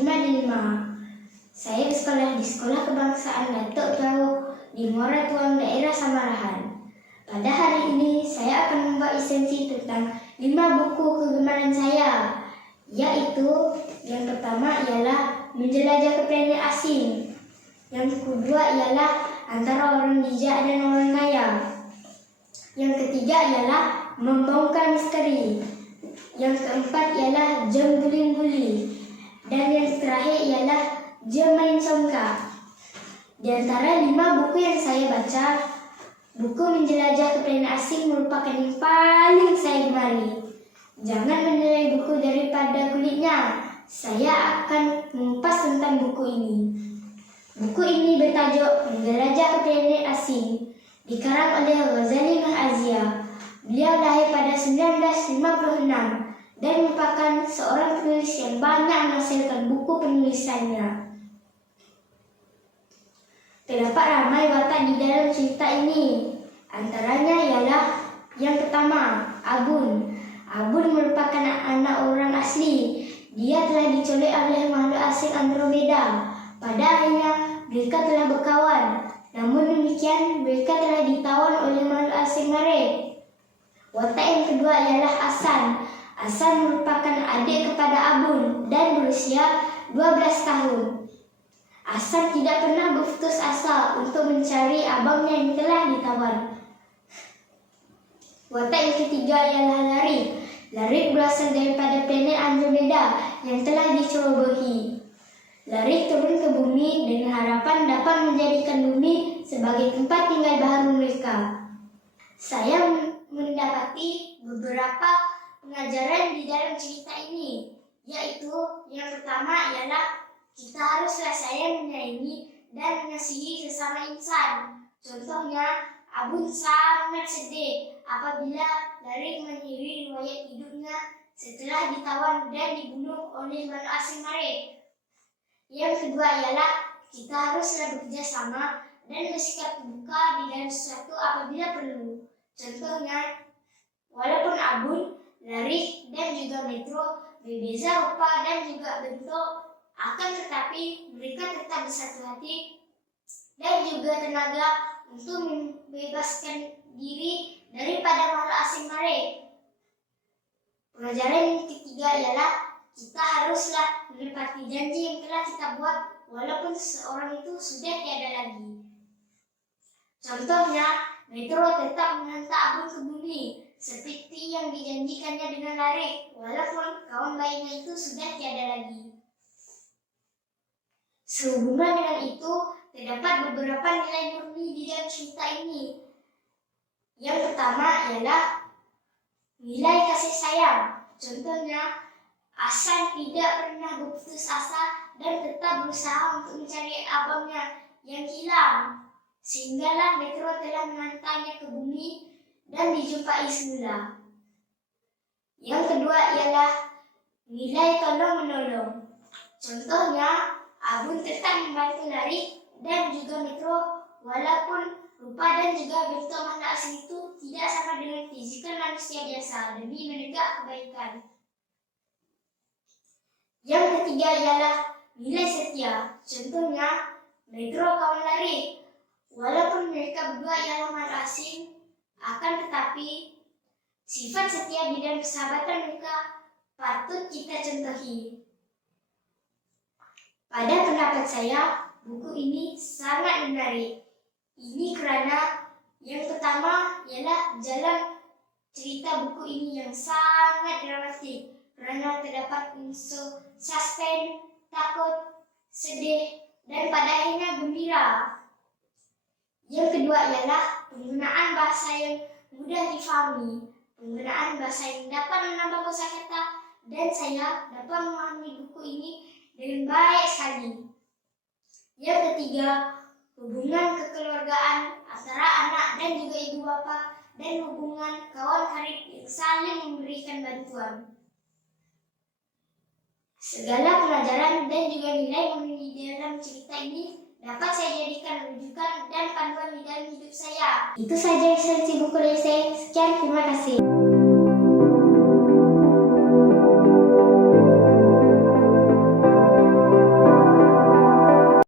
5 Saya bersekolah di Sekolah Kebangsaan Datuk Jauh di Muara Tuang, daerah Samarahan. Pada hari ini saya akan membuat esensi tentang 5 buku kegemaran saya, yaitu yang pertama ialah Menjelajah ke Planet Asing, yang kedua ialah Antara Orang Bijak dan Orang Kaya, yang ketiga ialah Membongkar Misteri, yang keempat ialah Jam Guling-Guling, dan yang terakhir ialah Jam Main Songkak. Di antara 5 buku yang saya baca, buku Menjelajah ke Planet Asing merupakan yang paling saya gemari. Jangan menilai buku daripada kulitnya. Saya akan mengupas tentang buku ini. Buku ini bertajuk Menjelajah ke Planet Asing, dikarang oleh Ghazali Mahazia. Beliau lahir pada 1956 dan merupakan seorang penulis yang banyak menghasilkan buku penulisannya. Terdapat ramai watak di dalam cerita ini. Antaranya ialah yang pertama, Abun. Abun merupakan anak orang asli. Dia telah diculik oleh makhluk asing Andromeda. Pada akhirnya, mereka telah berkawan. Namun demikian, mereka telah ditawan oleh makhluk asing Marek. Watak yang kedua ialah Asan. Asan merupakan adik kepada Abun dan berusia 12 tahun. Asan tidak pernah berputus asa untuk mencari abangnya yang telah ditawan. Watak yang ketiga ialah Larik. Larik berasal daripada planet Andromeda yang telah dicerobohi. Larik turun ke bumi dengan harapan dapat menjadikan bumi sebagai tempat tinggal baru mereka. Saya mendapati beberapa pengajaran di dalam cerita ini, yaitu yang pertama ialah kita haruslah sayang, menyayangi, dan mengasihi sesama insan. Contohnya, Abun sangat sedih apabila Larik mengakhiri riwayat hidupnya setelah ditawan dan dibunuh oleh makhluk asing Marek. Yang kedua ialah kita haruslah bekerja sama dan bersikap terbuka di dalam sesuatu apabila perlu. Contohnya, walaupun Abun, Larik, dan juga Metro berbeza rupa dan juga bentuk, akan tetapi mereka tetap bersatu hati dan juga tenaga untuk membebaskan diri daripada makhluk asing Marek. Pengajaran yang ketiga ialah kita haruslah menepati janji yang telah kita buat walaupun seseorang itu sudah tiada lagi. Contohnya, Metro tetap menghantar Abun ke bumi seperti yang dijanjikannya dengan Larik walaupun kawan baiknya itu sudah tiada lagi. Sehubungan dengan itu, terdapat beberapa nilai murni di dalam cerita ini. Yang pertama ialah nilai kasih sayang. Contohnya, Asan tidak pernah berputus asa dan tetap berusaha untuk mencari abangnya yang hilang. Sehinggalah Metro telah mengantarnya ke bumi dan dijumpai semula. Yang kedua ialah nilai tolong-menolong. Contohnya, Abun tetap membantu Larik dan juga Metro walaupun rupa dan juga bentuk makhluk asing itu tidak sama dengan fizikal manusia biasa demi menegak kebaikan. Yang ketiga ialah nilai setia. Contohnya, Metro kawan Larik. Walaupun mereka berdua ialah makhluk asing, akan tetapi sifat setia di dalam persahabatan mereka patut kita contohi. Pada pendapat saya, buku ini sangat menarik. Ini karena yang pertama ialah jalan cerita buku ini yang sangat dramatik karena terdapat unsur suspense, takut, sedih, dan pada akhirnya gembira. Yang kedua ialah penggunaan bahasa yang mudah difahami, penggunaan bahasa yang dapat menambah kosakata, dan saya dapat memahami buku ini dengan baik sekali. Yang ketiga, hubungan kekeluargaan antara anak dan juga ibu bapa dan hubungan kawan karib yang saling memberikan bantuan. Segala pelajaran dan juga nilai di dalam cerita ini dapat saya jadikan rujukan dan panduan di dalam hidup saya. Itu saja esensi buku leseng. Sekian, terima kasih.